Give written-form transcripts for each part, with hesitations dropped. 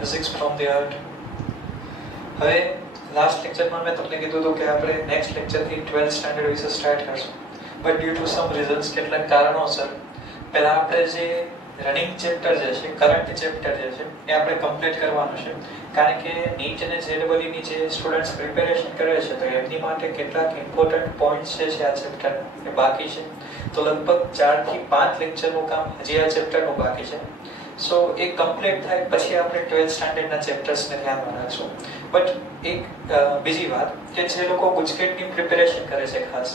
physics from the art. હવે last લેક્ચરમાં મેં તમને કીધું હતું કે આપણે નેક્સ્ટ લેક્ચરથી 12th સ્ટાન્ડર્ડ વિશે સ્ટાર્ટ કરશું, but due to some reasons, કેટલાક કારણોસર પહેલા આપણે જે રનિંગ ચેપ્ટર જે છે, કરંટ ચેપ્ટર જે છે એ આપણે કમ્પ્લીટ કરવાનું છે. કારણ કે નીટ અને જેડબલઈ ની જે સ્ટુડન્ટ્સ પ્રિપેરેશન કરે છે તો એમની માટે કેટલાક ઇમ્પોર્ટન્ટ પોઈન્ટ્સ છે આ ચેપ્ટર એ બાકી છે. તો લગભગ 4 થી 5 લેક્ચરનું કામ હજી આ ચેપ્ટરનું બાકી છે. સો એ કમ્પ્લીટ થાય પછી આપણે 12th સ્ટાન્ડર્ડના ચેપ્ટર્સને ધ્યાનમાં રાખશું. બટ એક બીજી વાત કે જે લોકો ગુજકેટની પ્રિપેરેશન કરે છે ખાસ,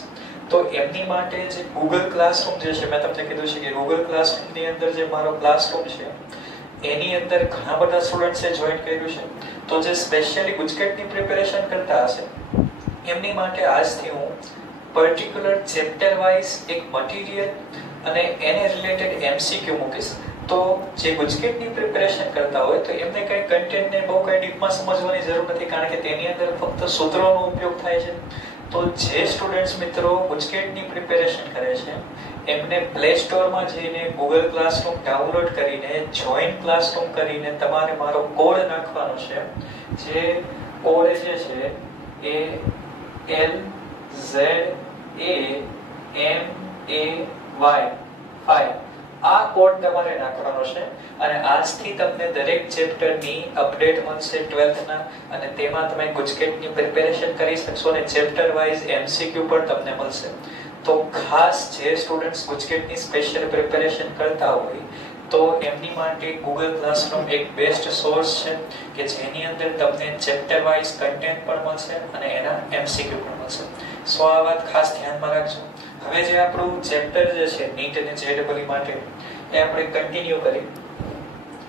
તો એમની માટે જે ગૂગલ ક્લાસરૂમ જે છે, મેં તમને કીધું છે કે ગૂગલ ક્લાસરૂમની અંદર જે મારો ક્લાસરૂમ છે એની અંદર ઘણા બધા સ્ટુડન્ટ્સે જોઈન કર્યું છે. તો જે સ્પેશિયલી ગુજકેટની પ્રિપેરેશન કરતા હશે એમની માટે આજથી હું પર્ટિક્યુલર ચેપ્ટર વાઇઝ એક મટીરિયલ અને એને રિલેટેડ એમસીક્યુ મૂકીશ. તો જે ગુજકેટની પ્રિપેરેશન કરતા હોય તો એમને કઈ કન્ટેન્ટને બહુ કઈ ડીપમાં સમજવાની જરૂર નથી, કારણ કે તેની અંદર ફક્ત સૂત્રોનો ઉપયોગ થાય છે. તો જે સ્ટુડન્ટ્સ મિત્રો ગુજકેટની પ્રિપેરેશન કરે છે એમને પ્લે સ્ટોરમાં જઈને ગૂગલ ક્લાસરૂમ ડાઉનલોડ કરીને જોઈન ક્લાસરૂમ કરીને તમારે મારો કોડ નાખવાનો છે. જે કોડ જે છે એ LZAMAY5 આ કોડ તમારે નાખવાનો છે. અને આજથી તમને દરેક ચેપ્ટરની અપડેટ મળશે 12th ના, અને તેમાં તમે ગુજકેટની પ્રિપેરેશન કરી શકશો અને ચેપ્ટર વાઇઝ એમસીક્યુ પણ તમને મળશે. તો ખાસ જે સ્ટુડન્ટ્સ ગુજકેટની સ્પેશિયલ પ્રિપેરેશન કરતા હોય તો એમની માટે ગૂગલ ક્લાસરૂમ એક બેસ્ટ સોર્સ છે કે જેની અંદર તમને ચેપ્ટર વાઇઝ કન્ટેન્ટ પણ મળશે અને એના એમસીક્યુ પણ મળશે. સો આ વાત ખાસ ધ્યાનમાં રાખજો. હવે જે આપણું ચેપ્ટર જે છે નીટ અને જેડબલઈ માટે એ આપણે કન્ટિન્યુ કરી.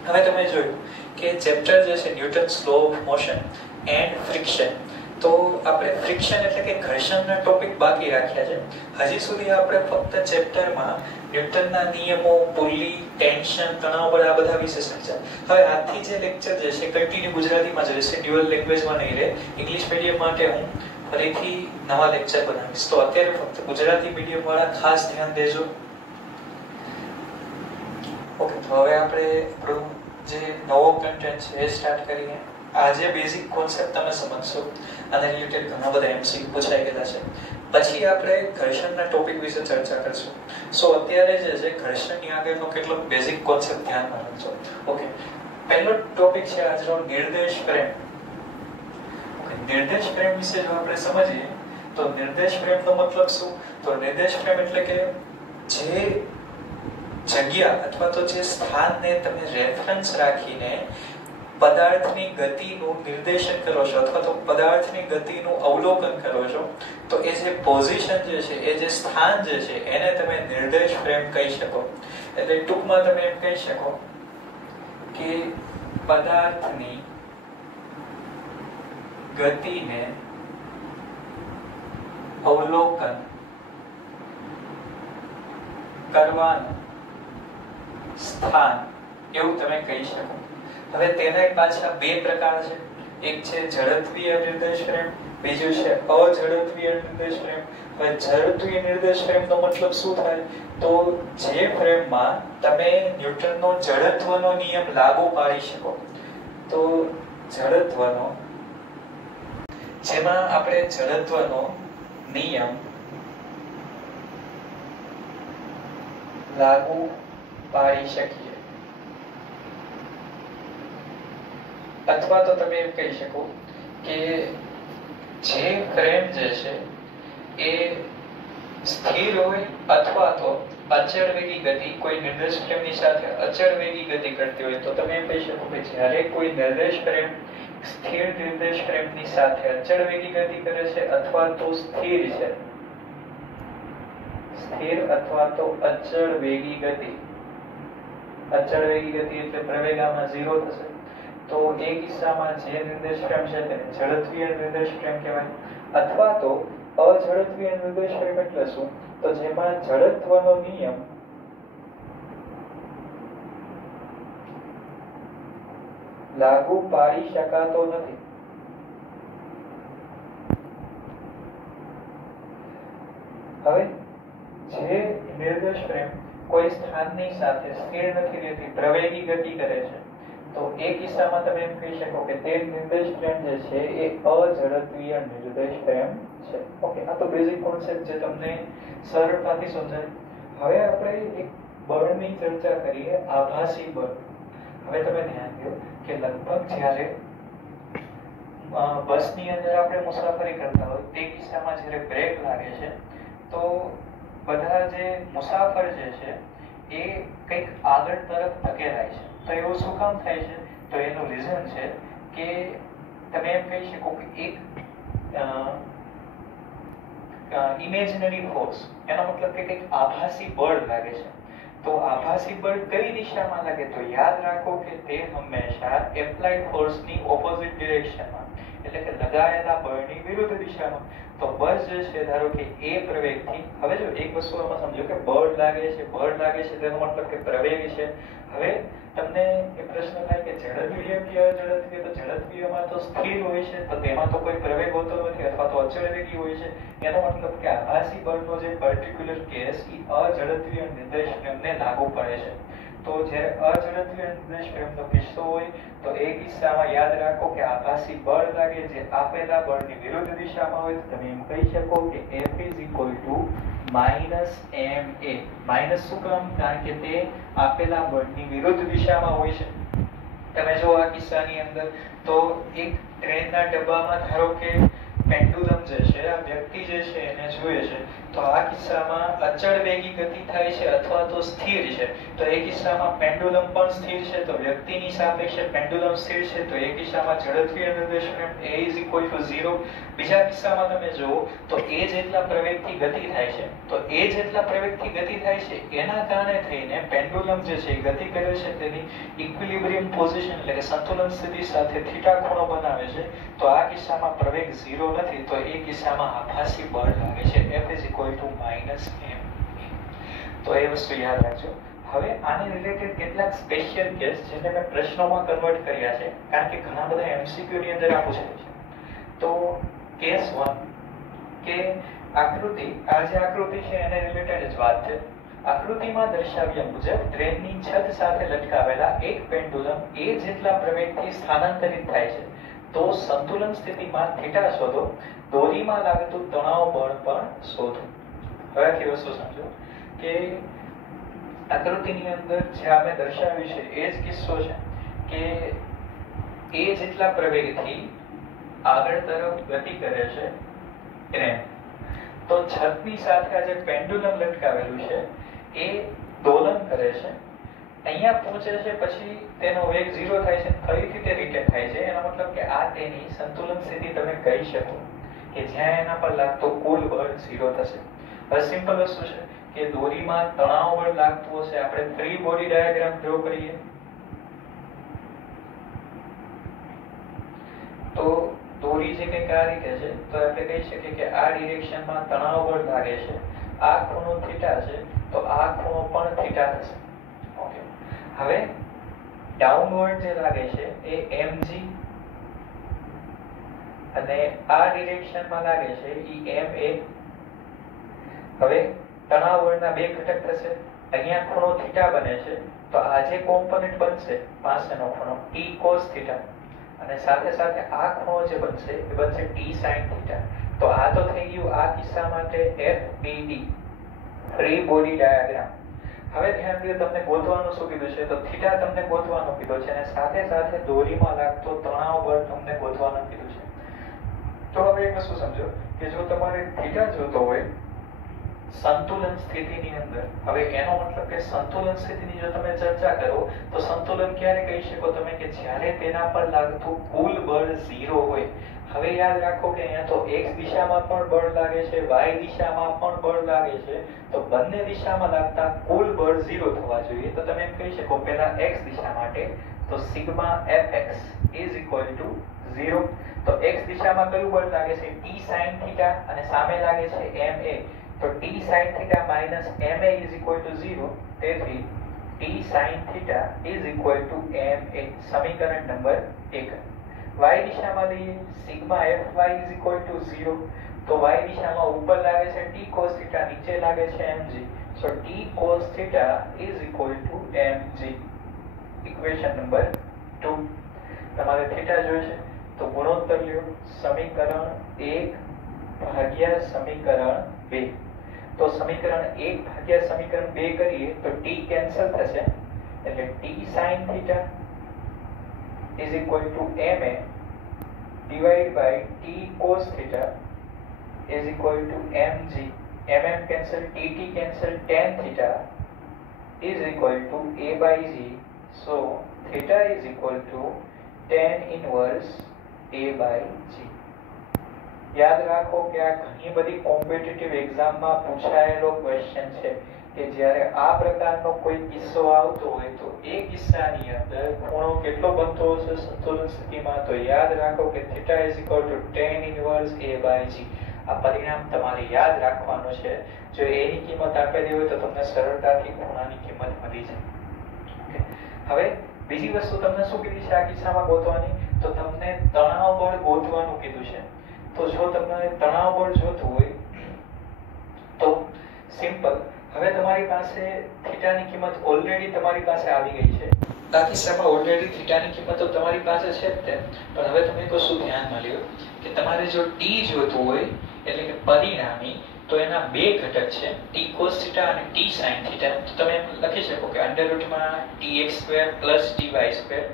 હવે તમે જોયું કે ચેપ્ટર જે છે Newton's law of motion and friction. તો આપણે ફ્રિક્શન એટલે કે ઘર્ષણના ટોપિક બાકી રાખ્યા છે. હજી સુધી આપણે ફક્ત ચેપ્ટરમાં ન્યૂટનના નિયમો, પુલી, ટેન્શન, તણાવ બળ આ બધા વિશે સમજ્યા. હવે આજથી જે લેક્ચર જે છે કન્ટિન્યુ ગુજરાતીમાં જ રહેશે, ડ્યુઅલ લેંગ્વેજમાં નહીં રહે. ઇંગ્લિશ મીડિયમ માટે હું ફરીથી નવા લેક્ચર બનાવીશ. તો અત્યારે ફક્ત ગુજરાતી મીડિયમ વાળા ખાસ ધ્યાન દેજો. ઓકે, તો હવે આપણે આપણું જે નવો કન્ટેન્ટ છે એ સ્ટાર્ટ કરીએ. આજે બેઝિક કોન્સેપ્ટ તમે સમજશો, આના રિલેટેડ ઘણા બધા એમસીક્યુ પૂછાઈ ગયેલા છે. પછી આપણે ઘર્ષણના ટોપિક વિશે ચર્ચા કરશું. સો અત્યારે જે છે ઘર્ષણની આગળનો કેટલોક બેઝિક કોન્સેપ્ટ ધ્યાનમાં રાખજો. ઓકે, પહેલો ટોપિક છે આજનો નિર્દેશ ફ્રેમ. નિર્દેશ ફ્રેમ વિશે જો આપણે સમજીએ તો નિર્દેશ ફ્રેમનો મતલબ શું? તો નિર્દેશ ફ્રેમ એટલે કે જે જગ્યા અથવા તો જે સ્થાનને તમે રેફરન્સ રાખીને પદાર્થની ગતિનું નિર્દેશન કરો છો અથવા તો પદાર્થની ગતિનું અવલોકન કરો છો, તો એ જે પોઝિશન જે છે, એ જે સ્થાન જે છે એને તમે નિર્દેશ ફ્રેમ કહી શકો. એટલે ટૂંકમાં તમે એમ કહી શકો કે પદાર્થની ગતિને અવલોકન કરવાનું સ્થાન એવું તમે કહી શકો. હવે તેના પાછા બે પ્રકાર છે. એક છે ઝડપીય નિર્દેશ ફ્રેમ, બીજું છે અઝડપીય નિર્દેશ ફ્રેમ. હવે ઝડપીય નિર્દેશ ફ્રેમનો મતલબ શું થાય? તો જે ફ્રેમમાં તમે ન્યૂટનનો જડત્વનો નિયમ લાગુ પાડી શકો. તો જડત્વનો, જેમાં આપણે જડત્વનો નિયમ લાગુ પાડી શકીએ. અથવા તો તમે એમ કહી શકો કે જે ફ્રેમ જે છે એ સ્થિર હોય અથવા તો અચળ વેગી ગતિ, કોઈ નિર્દેશ ફ્રેમની સાથે અચળ વેગી ગતિ કરતી હોય તો તમે એમ કહી શકો કે જ્યારે કોઈ નિર્દેશ ફ્રેમ સ્થિર નિર્દેશ ફ્રેમની સાથે અચળ વેગી ગતિ કરે છે અથવા તો સ્થિર છે, સ્થિર અથવા તો અચળ વેગી ગતિ. અચળ વેગી ગતિ એટલે પ્રવેગામાં 0 થશે. તો એ કિસ્સામાં જે નિર્દેશ ફ્રેમ છે તેને ઝડપીય નિર્દેશ ફ્રેમ કહેવાય. અથવા તો અઝડપીય નિર્દેશ ફ્રેમ એટલે શું? તો જેમાં જડત્વનો નિયમ લાગુ પાડી શકાતો નથી. હવે જે નિર્દેશ ફ્રેમ કોઈ સ્થાનની સાથે સ્થિર નથી રહેતી, પ્રવેગી ગતિ કરે છે, તો એ કિસ્સામાં તમે એમ કહી શકો કે તે નિર્દેશ ફ્રેમ જે છે એ અઝડપીય નિર્દેશ ફ્રેમ છે. ઓકે, આ તો બેઝિક કોન્સેપ્ટ જે તમને સરળતાથી સમજાય. હવે આપણે એક બળની ચર્ચા કરીએ, આભાસી બળ. હવે તમે ધ્યાન દો કે લગભગ જ્યારે બસની અંદર આપણે મુસાફરી કરતા હોય તે કિસ્સામાં જ્યારે બ્રેક લાગે છે તો બધા જે મુસાફર જે છે એ કંઈક આગળ તરફ ધકેલાય છે. તો એવું શું કામ થાય છે? તો એનું રીઝન છે કે તમે એમ કહી શકો કે એક ઇમેજિનરી ફોર્સ, એનો મતલબ કે કંઈક આભાસી બળ લાગે છે. તો આભાસી બળ કઈ દિશામાં લાગે? તો યાદ રાખો કે તે હંમેશા એપ્લાઇડ ફોર્સની ઓપોઝિટ ડિરેક્શનમાં, એટલે કે લગાયેલા બળની વિરુદ્ધ દિશામાં. તો બસ જે છે ધારો કે એ પ્રવેગથી, હવે જો એક વસ્તુ આમાં સમજો કે બળ લાગે છે તેનો મતલબ કે પ્રવેગ છે. હવે તમને એ પ્રશ્ન થાય કે ઝડપીય કે અઝડપીય? તો ઝડપીયમાં તો સ્થિર હોય છે, તો તેમાં તો કોઈ પ્રવેગ હોતો નથી, અથવા તો અચળ વેગી હોય છે. એનો મતલબ કે આભાસી બળનો જે પર્ટિક્યુલર કેસ એ અઝડપીય નિર્દેશ ફ્રેમને લાગુ પડે છે. તો જ્યારે અઝડપીય નિર્દેશ ફ્રેમનો કિસ્સો હોય તો એ કિસ્સામાં યાદ રાખો કે આભાસી બળ લાગે જે આપેલા બળની વિરુદ્ધ દિશામાં હોય તો તમે એમ કહી શકો કે F -ma. માઇનસ શું કામ? કારણ કે તે આપેલા બળની વિરુદ્ધ દિશામાં હોય છે. તમે જો આ કિસ્સાની અંદર તો એક ટ્રેનના ડબ્બામાં ધારો કે પેન્ડુલમ જે છે, આ વ્યક્તિ જે છે એને જોઈએ છે, તો આ કિસ્સામાં અચળ વેગી ગતિ થાય છે અથવા તો સ્થિર છે. તો એ કિસ્સામાં પેન્ડુલમ પણ સ્થિર છે, તો વ્યક્તિની સાપેક્ષે પેન્ડુલમ સ્થિર છે. તો એ કિસ્સામાં ઝડપીય નિર્દેશ ફ્રેમ A = 0. બીજા કિસ્સામાં તમે જુઓ તો A જેટલા પ્રવેગથી ગતિ થાય છે, તો A જેટલા પ્રવેગથી ગતિ થાય છે એના કારણે થઈને પેન્ડુલમ જે છે એ ગતિ કરે છે તેની ઇક્વિલિબ્રિયમ પોઝિશન, એટલે કે સંતુલન સ્થિતિ સાથે થીટા ખૂણો બનાવે છે. તો આ કિસ્સામાં પ્રવેગ 0 નથી, તો એ કિસ્સામાં આભાસી બળ લાગે છે F -ma. તો એ વસ્તુ યાદ રાખજો. હવે આની રિલેટેડ કેટલાક સ્પેશિયલ કેસ જેને મેં પ્રશ્નોમાં કન્વર્ટ કર્યા છે, કારણ કે ઘણા બધા MCQ ની અંદર આ પૂછાય છે. તો કેસ 1 કે આકૃતિ, આ જે આકૃતિ છે એને રિલેટેડ જ વાત છે. આકૃતિમાં દર્શાવ્યા મુજબ ટ્રેનની છત સાથે લટકાવેલા એક પેન્ડુલમ A જેટલા પ્રવેગથી સ્થાનાંતરિત થાય છે. તો સંતુલન સ્થિતિમાં થીટા શોધો, દોરીમાં લાગતું તણાવ બળ પણ શોધો. હવે આખી વસ્તુ સમજો કે આકૃતિની અંદર જે આપણે દર્શાવ્યું છે એ જ કિસ્સો છે કે A જેટલા પ્રવેગથી આગળ તરફ ગતિ કરે છે ટ્રેન. તો છતની સાથે આ જે પેન્ડુલમ લટકાવેલું છે એ દોલન કરે છે, અહીંયા પહોંચે છે, પછી તેનો વેગ 0 થાય છે, ફરીથી તે રિટર્ન થાય છે. એનો મતલબ કે આ તેની સંતુલન સ્થિતિ તમે કહી શકો કે જ્યાં એના પર લાગતો કુલ બળ 0 થશે. હવે સિમ્પલ વસ્તુ છે કે દોરીમાં તણાવ બળ લાગતું હશે. આપણે ફ્રી બોડી ડાયાગ્રામ ડ્રો કરીએ તો દોરી જે કંઈક આ રીતે છે, તો આપણે કહી શકીએ કે આ ડિરેક્શનમાં તણાવ બળ લાગે છે, આ ખૂણો થીટા છે, તો આ ખૂણો પણ થીટા થશે. ઓકે, હવે ડાઉનવર્ડ જે લાગે છે એ mg અને આ ડિરેક્શનમાં લાગે છે એ ma. હવે તણાવ બળના બે ઘટક થશે. અહીંયા ખૂણો થીટા બને છે, તો આ જે કોમ્પોનન્ટ બનશે પાસેનો ખૂણો t cos થીટા, અને સાથે સાથે આ ખૂણો જે બનશે એ બનશે t sin થીટા. તો આ તો થઈ ગયું આ કિસ્સા માટે FBD, ફ્રી બોડી ડાયાગ્રામ. હવે ધ્યાન દો, તમને ગોતવાનું શું કીધું છે? તો થીટા તમને ગોતવાનું કીધું છે, અને સાથે સાથે દોરીમાં લાગતો તણાવ બળ તમને ગોતવાનું કીધું છે. તો હવે એક વસ્તુ સમજો કે જો તમારે થીટા જોતો હોય સંતુલન સ્થિતિની અંદર, હવે એનો મતલબ કે સંતુલન સ્થિતિની જો તમે ચર્ચા કરો તો સંતુલન ક્યારે કહી શકો તમે? કે જ્યારે તેના પર લાગતું કુલ બળ 0 હોય. હવે યાદ રાખો કે અહીંયા તો x દિશામાં પણ બળ લાગે છે, y દિશામાં પણ બળ લાગે છે, તો બંને દિશામાં લાગતા કુલ બળ 0 થવા જોઈએ. તો તમે એમ કહી શકો પહેલા x દિશા માટે તો સિગ્મા fx = 0. તો x દિશામાં કયું બળ લાગે છે? t sin થીટા, અને સામે લાગે છે ma. તો t sin θ minus ma = 0. તેથી t sin θ = ma. સમીકરણ નંબર 1. y દિશામાં લઈએ સિગ્મા fy = 0. તો y દિશામાં ઉપર લાગે છે t cos θ, નીચે લાગે છે mg. so t cos θ = mg. Equation number 2 તમારે થીટા જોઈશે તો ગુણોત્તર લ્યો સમીકરણ 1 ભાગ્યા સમીકરણ 2 તો સમીકરણ 1 ભાગ્યા સમીકરણ 2 કરીએ તો t કેન્સલ થશે એટલે t sin theta is equal to ma divided by t cos theta is equal to mg. mm cancel, tt cancel, tan theta is equal to a by g. So theta is equal to tan inverse a by g. યાદ રાખો કે આ ઘણી બધી competitive એક્ઝામમાં પૂછાયેલો question છે કે જ્યારે આ પ્રકારનો કોઈ કિસ્સો આવતો હોય તો એ કિસ્સાની અંદર ખૂણો કેટલો બનતો હશે સંતુલન સ્થિતિમાં તો યાદ રાખો કે θ is equal to tan inverse a by g. આ પરિણામ તમારે યાદ રાખવાનું છે. જો એની કિંમત આપેલી હોય તો તમને સરળતાથી ખૂણાની કિંમત મળી જાય. હવે બીજી વસ્તુ તમને શું કીધી છે આ કિસ્સામાં ગોતવાની તો તમને તણાવ બળ ગોતવાનું કીધું છે. તો જો તમને તણાવ બળ જોતું હોય તો સિમ્પલ હવે તમારી પાસે થીટાની કિંમત ઓલરેડી તમારી પાસે આવી ગઈ છે. આ કિસ્સામાં ઓલરેડી થીટાની કિંમત તો તમારી પાસે છે જ તે પણ હવે તમે કશું ધ્યાનમાં લ્યો કે તમારે જો t જોતું હોય એટલે કે પરિણામી તો એના બે ઘટક છે t cos θ અને t sin θ. તો તમે લખી શકો કે √tx² + ty²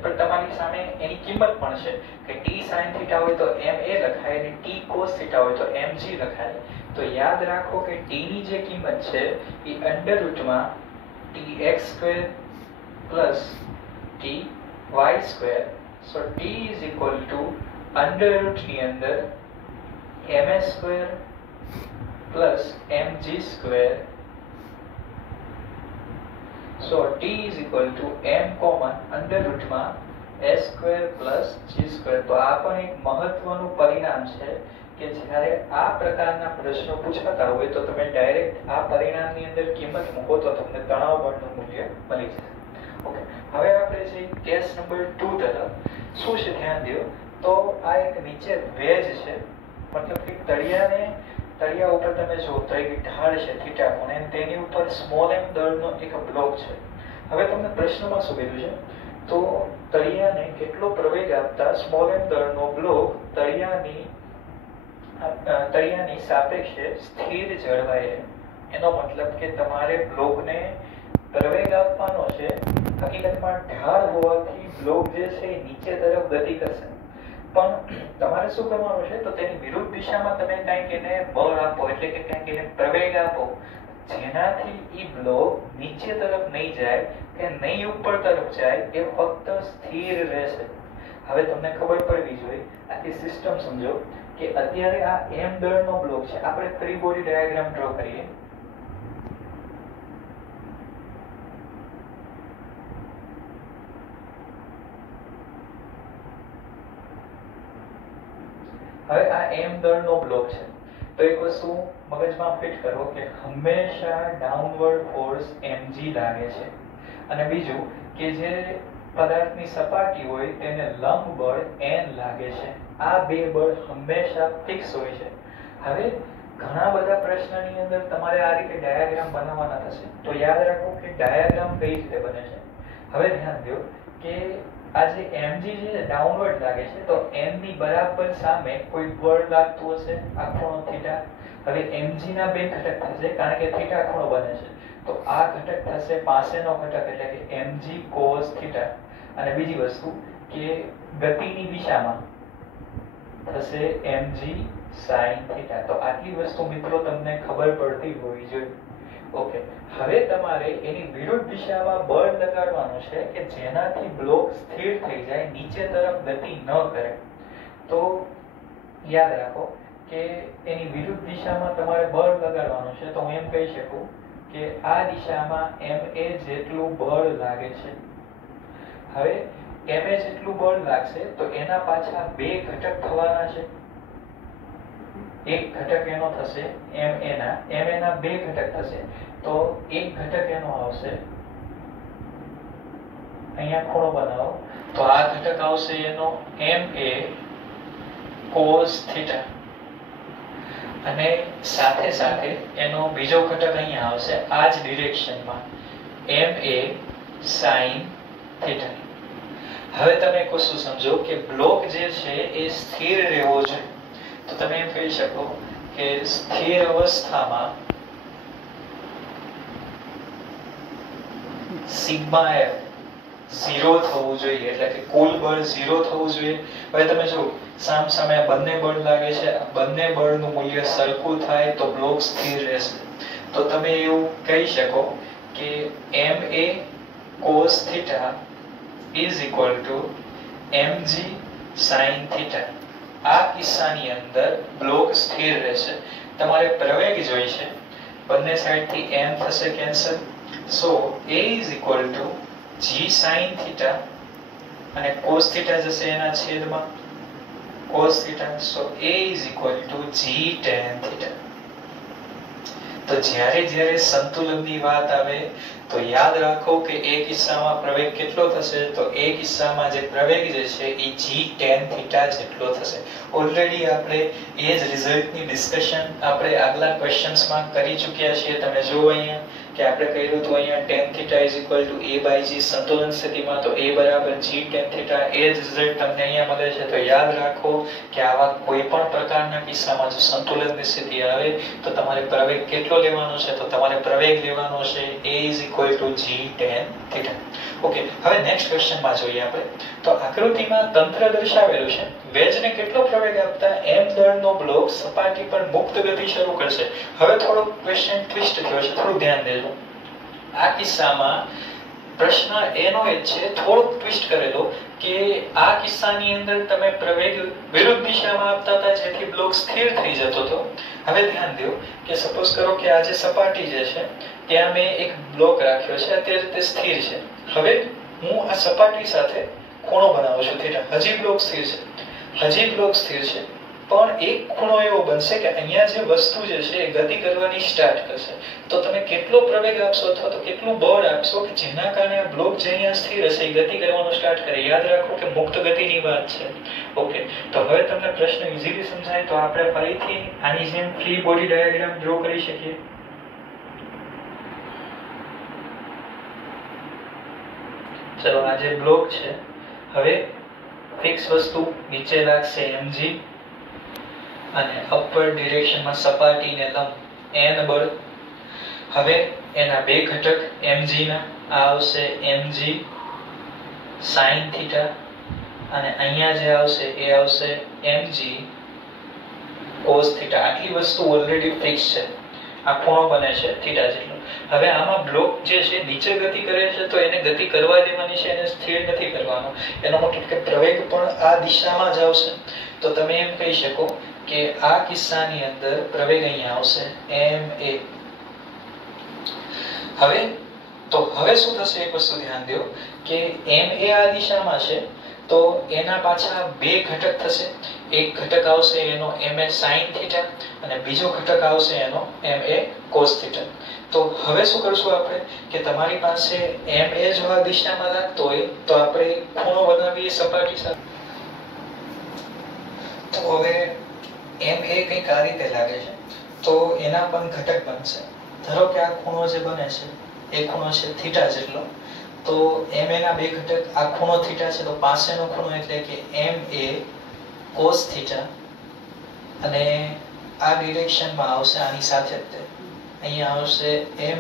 પણ તમારી સામે એની કિંમત પણ છે કે t sin θ હોય તો ma લખાય અને t cos θ હોય તો mg લખાય. તો યાદ રાખો કે t ની જે કિંમત છે એ √tx² + ty². so t is equal to √ ની અંદર ma² plus mg². so t is equal to m common √ માં s² plus g². તો આ પણ એક મહત્વનું પરિણામ છે કે જ્યારે આ પ્રકારના પ્રશ્નો પૂછાતા હોય તો તમે ડાયરેક્ટ આ પરિણામની અંદર કિંમત મૂકો તો તમને તણાવ બળનું મૂલ્ય મળી જશે. ઓકે, હવે આપણે જે કેસ નંબર 2 તરફ શું છે ધ્યાન દો તો આ એક નીચે વેજ છે મતલબ કે તળિયા ઉપર તમે જો તો એક ઢાળ છે થીટા કોણ અને તેની ઉપર સ્મોલ m દળનો એક બ્લોક છે. હવે તમને પ્રશ્નમાં શું કીધું છે તો તળિયાને કેટલો પ્રવેગ આપતા સ્મોલ m દળનો બ્લોક તળિયાની સાપેક્ષે સ્થિર જળવાય. એનો મતલબ કે તમારે બ્લોકને પ્રવેગ આપવાનો છે. હકીકતમાં ઢાળ હોવાથી બ્લોક જે છે એ નીચે તરફ ગતિ કરશે પણ તમારે શું કરવાનું છે તો તેની વિરુદ્ધ દિશામાં તમે કંઈક એને બળ આપો એટલે કે કંઈક એને પ્રવેગ આપો જેનાથી ઈ બ્લોક નીચે તરફ નહીં જાય કે નહીં ઉપર તરફ જાય એ ફક્ત સ્થિર રહેશે. હવે તમને ખબર પડવી જોઈએ આખી સિસ્ટમ સમજો કે અત્યારે આ m દળનો બ્લોક છે. આપણે ફ્રી બોડી ડાયાગ્રામ ડ્રો કરીએ. હવે આ m દળનો બ્લોક છે તો એક વસ્તુ મગજમાં ફિટ કરો કે હંમેશા ડાઉનવર્ડ ફોર્સ mg લાગે છે અને બીજું કે જે પદાર્થની સપાટી હોય તેને લંબ બળ n લાગે છે. આ બે બળ હંમેશા ફિક્સ હોય છે. હવે ઘણા બધા પ્રશ્નની અંદર તમારે આ રીતે ડાયાગ્રામ બનાવવાના થશે તો યાદ રાખો કે ડાયાગ્રામ કઈ રીતે બને છે. હવે ધ્યાન દો કે આ જે mg છે ડાઉનવર્ડ લાગે છે તો m ની બરાબર સામે કોઈ બળ લાગતું હશે આ ખૂણો થીટા. હવે mg ના બે ઘટક થશે કારણ કે થીટા ખૂણો બને છે તો આ ઘટક થશે પાસેનો ઘટક એટલે કે mg cos θ અને બીજી વસ્તુ કે ગતિની દિશામાં થશે mg sin θ. તો આટલી વસ્તુ મિત્રો તમને ખબર પડતી હોવી જોઈએ. ઓકે, હવે તમારે એની વિરુદ્ધ દિશામાં બળ લગાડવાનું છે કે જેનાથી બ્લોક સ્થિર થઈ જાય નીચે તરફ ગતિ ન કરે. તો યાદ રાખો કે એની વિરુદ્ધ દિશામાં તમારે બળ લગાડવાનું છે તો હું એમ કહી શકું કે આ દિશામાં ma જેટલું બળ લાગે છે. હવે ma જેટલું બળ લાગશે તો એના પાછા બે ઘટક થવાના છે. એક ઘટક એનો થશે ma ના બે ઘટક થશે તો એક ઘટક એનો આવશે અહીંયા ખૂણો બનાવો તો આ ઘટક આવશે એનો ma cos θ અને સાથે સાથે એનો બીજો ઘટક અહીંયા આવશે આ જ ડિરેક્શનમાં ma sin θ. હવે તમે એક વસ્તુ સમજો કે બ્લોક જે છે એ સ્થિર રહેવો જોઈએ. તો તમે એમ કહી શકો કે સ્થિર અવસ્થામાં સિગ્મા એફ 0 થવું જોઈએ, એટલે કે કુલ બળ 0 થવું જોઈએ. હવે તમે જો સામ સામે આ બંને બળ લાગે છે, આ બંને બળનું મૂલ્ય સરખું થાય તો બ્લોક સ્થિર રહેશે. તો તમે એવું કહી શકો કે ma cos theta is equal to mg sin theta. આ કિસ્સાની અંદર બ્લોક સ્થિર રહેશે. તમારે પ્રવેગ જોઈશે, બંને સાઈડથી m થશે cancel. So a is equal to g sin theta અને cos theta જશે એના છેદમાં cos theta. so a is equal to g tan theta. તો જ્યારે સંતુલનની વાત આવે તો યાદ રાખો કે એ કિસ્સામાં પ્રવેગ કેટલો થશે, તો એ કિસ્સામાં જે પ્રવેગ જે છે એ g tan theta જેટલો થશે. ઓલરેડી આપણે એ જ રિઝલ્ટની ડિસ્કશન આપણે આગલા ક્વેશ્ચન્સમાં કરી ચૂક્યા છીએ. તમે જુઓ અહીંયા કે આપણે કહ્યું હતું અહીંયા tan theta is equal to a by g સંતુલન સ્થિતિમાં, તો a બરાબર g tan theta. એ જ રિઝલ્ટ તમને અહીંયા મળે છે. તો યાદ રાખો કે આવા કોઈ પણ પ્રકારના કિસ્સામાં જો સંતુલનની સ્થિતિ આવે તો તમારે પ્રવેગ કેટલો લેવાનો છે, તો તમારે પ્રવેગ લેવાનો છે a is equal to g tan theta. Okay, હવે નેક્સ્ટ ક્વેશ્ચનમાં જોઈએ આપણે. તો આકૃતિમાં તંત્ર દર્શાવેલું છે. વેજને કેટલો પ્રવેગ આપતા m દળનો બ્લોક સપાટી પર મુક્ત ગતિ શરૂ કરશે. હવે થોડો ક્વેશ્ચન ટ્વિસ્ટ થયો છે, થોડું ધ્યાન દેજો. આ કિસ્સામાં પ્રશ્ન એનો જ છે, થોડો ટ્વિસ્ટ કરેલો, કે આ કિસ્સાની અંદર તમે પ્રવેગ વિરુદ્ધ દિશામાં આપતા હતા જેથી બ્લોક સ્થિર થઈ જતો હતો. હવે ધ્યાન દો કે સપોઝ કરો કે આ જે સપાટી જે છે ત્યાં મેં એક બ્લોક રાખ્યો છે, અત્યારે તે સ્થિર છે. હવે હું આ સપાટી સાથે ખૂણો બનાવું છું થીટા. હજી બ્લોક સ્થિર છે, પણ એક ખૂણો એવો બનશે કે અહીંયા જે વસ્તુ જે છે એ ગતિ કરવાની સ્ટાર્ટ કરશે. તો તમે કેટલો પ્રવેગ આપશો અથવા તો કેટલું બળ આપશો કે જેના કારણે આ બ્લોક જે અહીંયા સ્થિર હશે એ ગતિ કરવાનું સ્ટાર્ટ કરે. યાદ રાખો કે મુક્ત ગતિની વાત છે. ઓકે, તો હવે તમને પ્રશ્ન ઈઝીલી સમજાય તો આપણે ફરીથી આની જેમ ફ્રી બોડી ડાયાગ્રામ ડ્રો કરી શકીએ. ચલો, આ જે બ્લોક છે હવે ફિક્સ વસ્તુ નીચે લાગશે mg અને અપવર્ડ ડિરેક્શનમાં સપાટીને લંબ n બળ. હવે એના બે ઘટક mg ના આ આવશે mg sin theta અને અહીંયા જે આવશે એ આવશે mg cos theta. આટલી વસ્તુ ઓલરેડી ફિક્સ છે. આ ખૂણો બને છે થીટા જેટલો. હવે આમાં બ્લોક જે છે નીચે ગતિ કરે છે તો એને ગતિ કરવા દેવાની છે, એને સ્થિર નથી કરવાનો. એનો મતલબ કે પ્રવેગ પણ આ દિશામાં જ આવશે. તો તમે એમ કહી શકો કે આ કિસ્સાની અંદર પ્રવેગ અહીંયા આવશે ma. હવે શું થશે એક વસ્તુ ધ્યાન દો કે ma આ દિશામાં છે તો એના પાછા બે ઘટક થશે. એક ઘટક આવશે એનો ma sin theta અને બીજો ઘટક આવશે એનો ma cos theta. તો હવે શું કરશું આપણે કે તમારી પાસે ma જો આ દિશામાં લાગતો હોય તો આપણે ખૂણો બનાવીએ સપાટી સાથે. તો હવે ma કંઈક આ રીતે લાગે છે તો એના પણ ઘટક બનશે. ધારો કે આ ખૂણો જે બને છે એ ખૂણો છે થીટા જેટલો. તો ma ના બે ઘટક, આ ખૂણો થીટા છે તો પાસેનો ખૂણો એટલે કે ma cos theta અને આ ડિરેક્શનમાં આવશે આની સાથે જ તે અહીંયા આવશે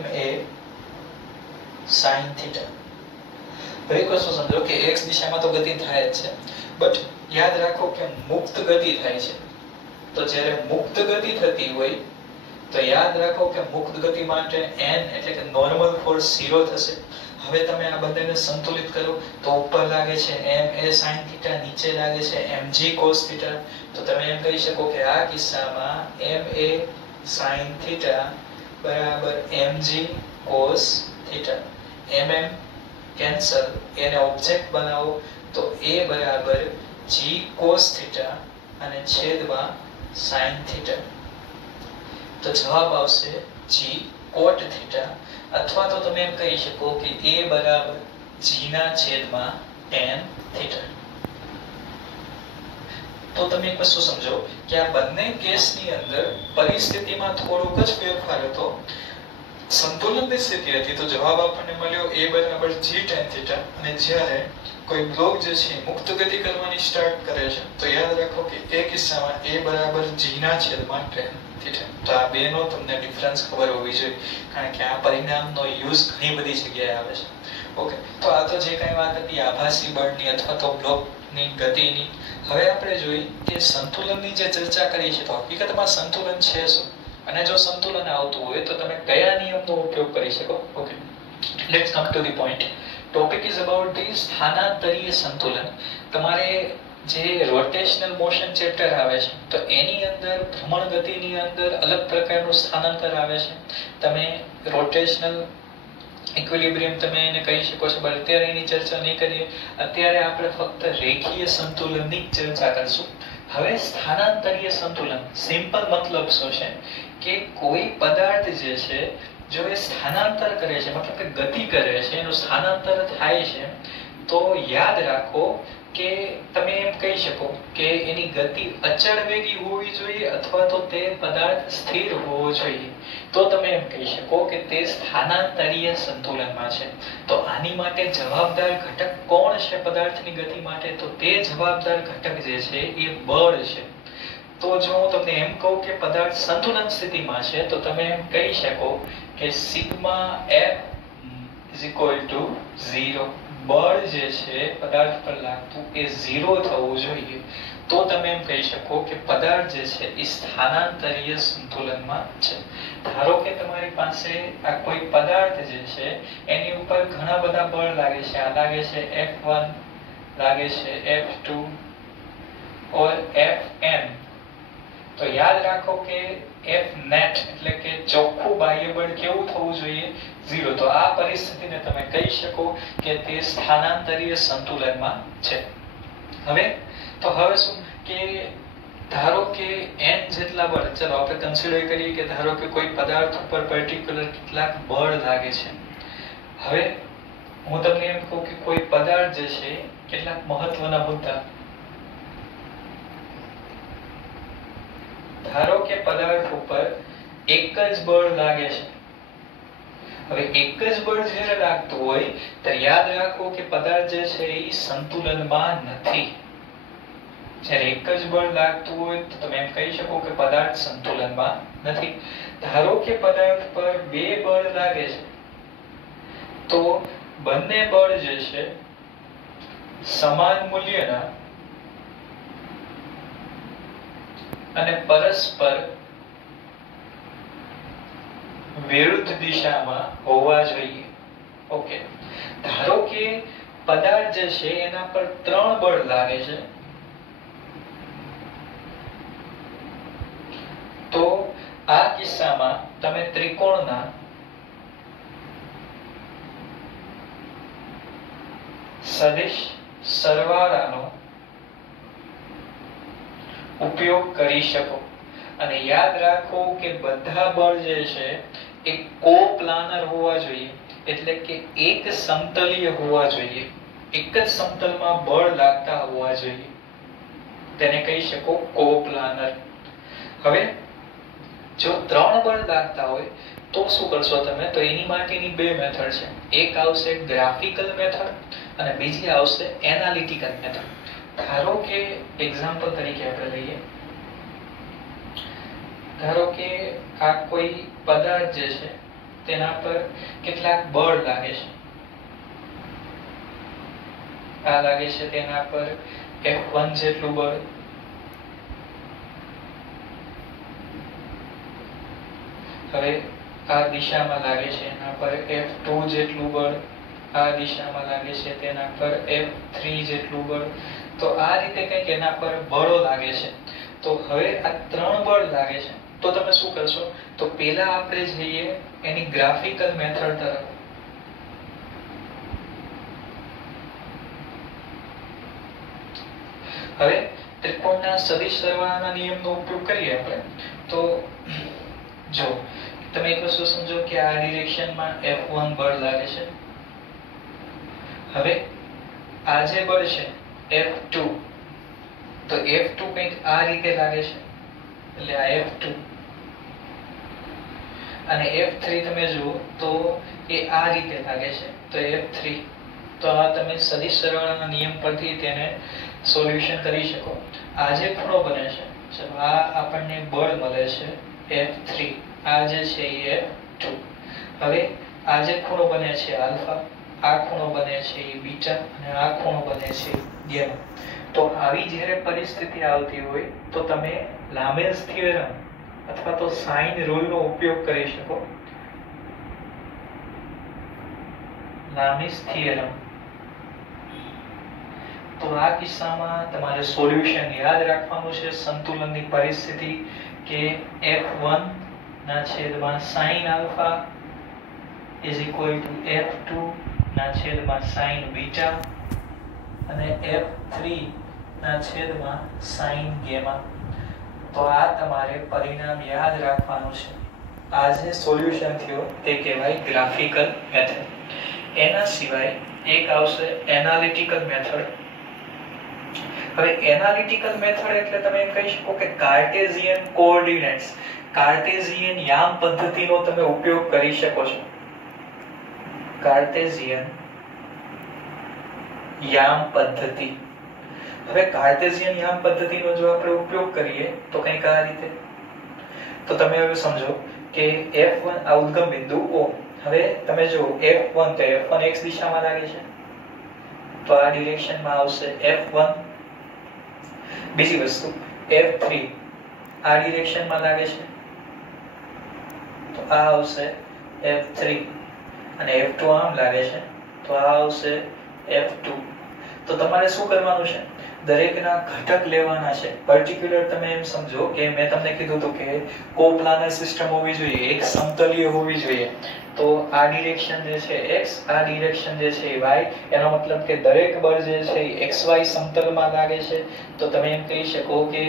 ma sin theta. હવે એક વસ્તુ સમજો કે x દિશામાં તો ગતિ થાય જ છે, બટ યાદ રાખો કે મુક્ત ગતિ થાય છે. તો જ્યારે મુક્ત ગતિ થતી હોય તો યાદ રાખો કે મુક્ત ગતિ માટે n એટલે કે નોર્મલ ફોર્સ 0 થશે. હવે તમે આ બંનેને સંતુલિત કરો તો ઉપર લાગે છે ma sin theta, નીચે લાગે છે mg cos theta. તો તમે એમ કહી શકો કે આ કિસ્સામાં ma sin theta બરાબર mg cos theta. mm cancel, એને ઓબ્જેક્ટ બનાવો તો a બરાબર g cos theta અને છેદમાં sin theta. તો જવાબ આવશે g cot theta અથવા તો તમે એમ કહી શકો કે a બરાબર g ના છેદમાં tan theta. તો તમે એક વસ્તુ સમજો કે આ બંને કેસની અંદર પરિસ્થિતિમાં થોડોક જ ફેરફાર હતો. સંતુલનની સ્થિતિ હતી તો જવાબ આપણને મળ્યો a બરાબર g tan θ અને જ્યારે કોઈ બ્લોક જે છે મુક્ત ગતિ કરવાની સ્ટાર્ટ કરે છે તો યાદ રાખો કે એ કિસ્સામાં a બરાબર g ના છેદમાં tan θ. તો આ બે નો તમને ડિફરન્સ ખબર હોવી જોઈએ કારણ કે આ પરિણામનો યુઝ ઘણી બધી જગ્યાએ આવે છે. ઓકે, તો આ તો જે કઈ વાત હતી આભાસી બળની અથવા તો બ્લોકની ગતિની. હવે આપણે જોઈએ કે સંતુલનની જે ચર્ચા કરી છે તો હકીકતમાં સંતુલન છે શું અને જો સંતુલન આવતું હોય તો તમે કયા નિયમનો ઉપયોગ કરી શકો. Okay, let's come to the point. Topic is about the સ્થાનાંતરીય સંતુલન. તમારે જે રોટેશનલ મોશન ચેપ્ટર આવે છે તો એની અંદર ભ્રમણ ગતિની અંદર અલગ પ્રકારનું સ્થાનાંતર આવે છે. તમે રોટેશનલ ઇક્વિલિબ્રિયમ તમે એને કહી શકો છો, પણ અત્યારે એની ચર્ચા નહીં કરીએ. અત્યારે આપણે ફક્ત રેખીય સંતુલનની ચર્ચા કરશું. હવે સ્થાનાંતરીય સંતુલન સિમ્પલ મતલબ શું છે કે કોઈ પદાર્થ જે છે જો એ સ્થાનાંતર કરે છે મતલબ કે ગતિ કરે છે, એનું સ્થાનાંતર થાય છે તો યાદ રાખો કે તમે એમ કહી શકો કે એની ગતિ અચળ વેગી હોવી જોઈએ અથવા તો તે પદાર્થ સ્થિર હોવો જોઈએ. તો તમે એમ કહી શકો કે તે સ્થાનાંતરીય સંતુલનમાં છે. તો આની માટે જવાબદાર ઘટક કોણ છે પદાર્થની ગતિ માટે? તો તે જવાબદાર ઘટક જે છે એ બળ છે. તો જો હું તમને એમ કહું કે પદાર્થ સંતુલન સ્થિતિમાં છે તો તમે એમ કહી શકો કે સિગ્મા F = 0. બળ જે છે પદાર્થ પર લાગતું એ 0 થવું જોઈએ. તો તમે એમ કહી શકો કે પદાર્થ જે છે એ સ્થાનાંતરીય સંતુલનમાં છે. ધારો કે તમારી પાસે આ કોઈ પદાર્થ જે છે એની ઉપર ઘણા બધા બળ લાગે છે. આ લાગે છે F1, લાગે છે F2 or Fn. તો યાદ રાખો કે F net એટલે કે ચોખ્ખું બાહ્ય બળ કેવું થવું જોઈએ? 0. તો આ પરિસ્થિતિને તમે કહી શકો કે તે સ્થાનાંતરીય સંતુલનમાં છે. હવે શું કે ધારો કે n જેટલા બળ, ચલો આપણે કન્સિડર કરીએ કે ધારો કે કોઈ પદાર્થ ઉપર પર્ટિક્યુલર કેટલાક બળ લાગે છે. હવે હું તમને એમ કહું કે કોઈ પદાર્થ જે છે કેટલાક મહત્વના મુદ્દા, ધારો કે પદાર્થ ઉપર એક જ બળ લાગે છે. હવે એક જ બળ જ્યારે લાગતું હોય તો યાદ રાખો કે પદાર્થ જે છે એ સંતુલનમાં નથી. જ્યારે એક જ બળ લાગતું હોય તો તમે એમ કહી શકો કે પદાર્થ સંતુલનમાં નથી. ધારો કે પદાર્થ પર બે બળ લાગે છે તો બંને બળ જે છે સમાન મૂલ્યના અને પરસ્પર વિરુદ્ધ દિશામાં હોવા જોઈએ. ઓકે, ધારો કે પદાર્થ જે છે એના પર 3 બળ લાગે છે તો આ કિસ્સામાં તમે ત્રિકોણના સદિશ સરવાળાનો ઉપયોગ કરી શકો. અને યાદ રાખો કે બધા બળ જે છે એ કોપ્લાનર હોવા જોઈએ, એટલે કે એક સમતલીય હોવા જોઈએ, એક જ સમતલમાં બળ લાગતા હોવા જોઈએ. તેને કહી શકો કોપ્લાનર. હવે જો 3 બળ લાગતા હોય તો શું કરશો તમે? તો એની માટેની બે મેથડ છે. એક આવશે ગ્રાફિકલ મેથડ અને બીજી આવશે એનાલિટિકલ મેથડ. ધારો કે એક્ઝામ્પલ તરીકે આપણે લઈએ, ધારો કે આ કોઈ પદાર્થ જે છે તેના પર કેટલાક બળ લાગે છે. આ લાગે છે તેના પર F1 જેટલું બળ, હવે આ દિશામાં લાગે છે એના પર F2 જેટલું બળ, આ દિશામાં લાગે છે તેના પર F3 જેટલું બળ. તો આ રીતે કંઈક એના પર બળો લાગે છે. તો હવે આ 3 બળ લાગે છે તો તમે શું કરશો? તો પહેલા આપણે જઈએ એની ગ્રાફિકલ મેથડ તરફ. હવે ત્રિકોણના સદિશ સરવાળાના નિયમનો ઉપયોગ કરીએ આપણે. તો જો તમે એક વસ્તુ સમજો કે આ ડિરેક્શનમાં F1 બળ લાગે છે. હવે આ જે બળ છે F2, તો F2 કંઈક આ રીતે લાગે છે, એટલે આ F2. અને F3 તમે જુઓ તો એ આ રીતે લાગે છે. તો F3 તો આ તમે સદિશ સરવાળાના નિયમ પરથી તેને સોલ્યુશન કરી શકો. આ જે ખૂણો બને છે, ચલો આ આપણને બળ મળે છે F3, આ જે છે એ F2. હવે આ જે ખૂણો બને છે આલ્ફા, આ ખૂણો બને છે એ બીટા અને આ ખૂણો બને છે ગેમા. તો આવી જ્યારે પરિસ્થિતિ આવતી હોય તો તમે લામેલ્સ થિયરમ અથવા તો સાઇન રૂલ નો ઉપયોગ કરી શકો. લામીસ થિયરમ. તો આ કિસ્સામાં તમારે સોલ્યુશન યાદ રાખવાનું છે. સંતુલનની પરિસ્થિતિ કે F1 ના છેદમાં sin alpha is equal to F2 ના છેદમાં sin બીટા અને F3 ના છેદમાં sin ગેમા. તો આ તમારે પરિણામ યાદ રાખવાનું છે. આ જે સોલ્યુશન થયો તે કહેવાય ગ્રાફિકલ મેથડ. એના સિવાય એક આવશે એનાલિટિકલ મેથડ. હવે એનાલિટિકલ મેથડ એટલે તમે એમ કહી શકો કે કાર્ટેશિયન કોઓર્ડિનેટ્સ, કાર્ટેશિયન યામ પદ્ધતિનો તમે ઉપયોગ કરી શકો છો. કાર્ટેશિયન યામ પદ્ધતિ. હવે કાર્ટેશિયન યામ પદ્ધતિનો જો આપણે ઉપયોગ કરીએ તો કંઈક આ રીતે. તો તમે હવે સમજો કે F1 આ ઉદ્ગમ બિંદુ O. હવે તમે જો F1 તો F1 x દિશામાં લાગે છે, તો આ ડિરેક્શનમાં આવશે F1. બીજી વસ્તુ F3 આ ડિરેક્શનમાં લાગે છે, તો આ આવશે F3 અને F2 આમ લાગે છે, તો આ આવશે F2. તો તમારે શું કરવાનું છે? દરેકના ઘટક લેવાના છે. પર્ટિક્યુલર તમે એમ સમજો કે મેં તમને કીધું હતું કે કોપ્લાનર સિસ્ટમ હોવી જોઈએ, એક સમતલીય હોવી જોઈએ. તો આ ડિરેક્શન જે છે x, આ ડિરેક્શન જે છે y. એનો મતલબ કે દરેક બળ જે છે એ xy સમતલમાં લાગે છે. તો તમે એમ કહી શકો કે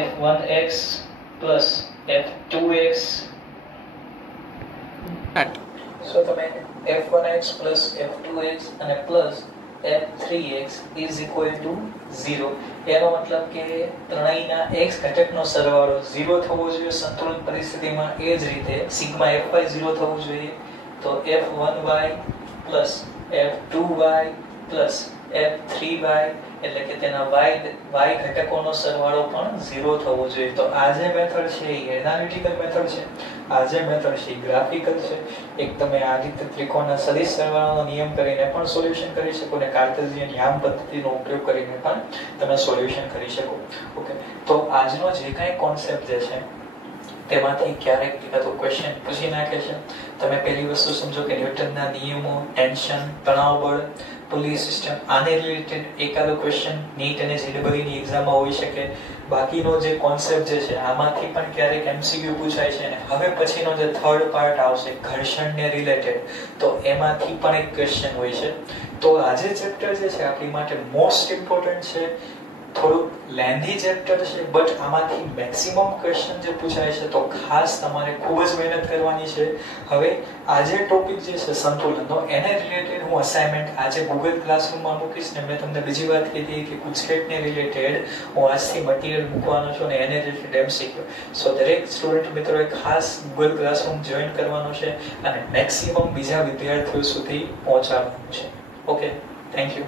F1x plus F2x. So તમે F1x plus F2x અને plus F3x is equal to 0. એનો મતલબ કે ત્રણેયના x ઘટકનો સરવાળો 0 થવો જોઈએ સંતુલન પરિસ્થિતિમાં. એ જ રીતે સિગ્મા fy 0 થવું જોઈએ. તો F1y plus F2y plus F3y એટલે કે તેના y ઘટકોનો સરવાળો પણ 0 થવો જોઈએ. તો આ જે મેથડ છે એ એનાલિટિકલ મેથડ છે, આ જે મેથડ છે એ ગ્રાફિકલ છે. એક તમે આ રીતે ત્રિકોણના સદિશ સરવાળાનો નિયમ કરીને પણ સોલ્યુશન કરી શકો અને કાર્ટેશિયન યામ પદ્ધતિનો ઉપયોગ કરીને પણ તમે સોલ્યુશન કરી શકો. ઓકે, તો આજનો જે કાંઈ કોન્સેપ્ટ જે છે તેમાંથી ક્યારેક એકાદો ક્વેશ્ચન પૂછી નાખે છે. તમે પહેલી વસ્તુ સમજો કે ન્યૂટનના નિયમો, ટેન્શન, તણાવ બળ, પુલી સિસ્ટમ, આને રિલેટેડ એકાદો ક્વેશ્ચન નીટ અને JEE ની એક્ઝામમાં હોઈ શકે. બાકીનો જે કોન્સેપ્ટ જે છે આમાંથી પણ ક્યારેક MCQ પૂછાય છે. અને હવે પછીનો જે થર્ડ પાર્ટ આવશે ઘર્ષણને રિલેટેડ, તો એમાંથી પણ એક ક્વેશ્ચન હોય છે. તો આજે ચેપ્ટર જે છે આપણી માટે મોસ્ટ ઇમ્પોર્ટન્ટ છે. થોડું લેન્ધી ચેપ્ટર છે, બટ આમાંથી મેક્સિમમ ક્વેશ્ચન જે પૂછાય છે તો ખાસ તમારે ખૂબ જ મહેનત કરવાની છે. હવે આજે ટોપિક જે છે સંતુલનનો, એને રિલેટેડ હું અસાઇનમેન્ટ આજે Google ક્લાસરૂમમાં મૂકીશ. ને મેં તમને બીજી વાત કીધી કે ગુજકેટને રિલેટેડ હું આજથી મટીરિયલ મૂકવાનો છું અને એને રિલેટેડ MCQ. સો દરેક સ્ટુડન્ટ મિત્રોએ ખાસ Google ક્લાસરૂમ જોઈન કરવાનું છે અને મેક્સિમમ બીજા વિદ્યાર્થીઓ સુધી પહોંચાડવાનું છે. Okay, thank you.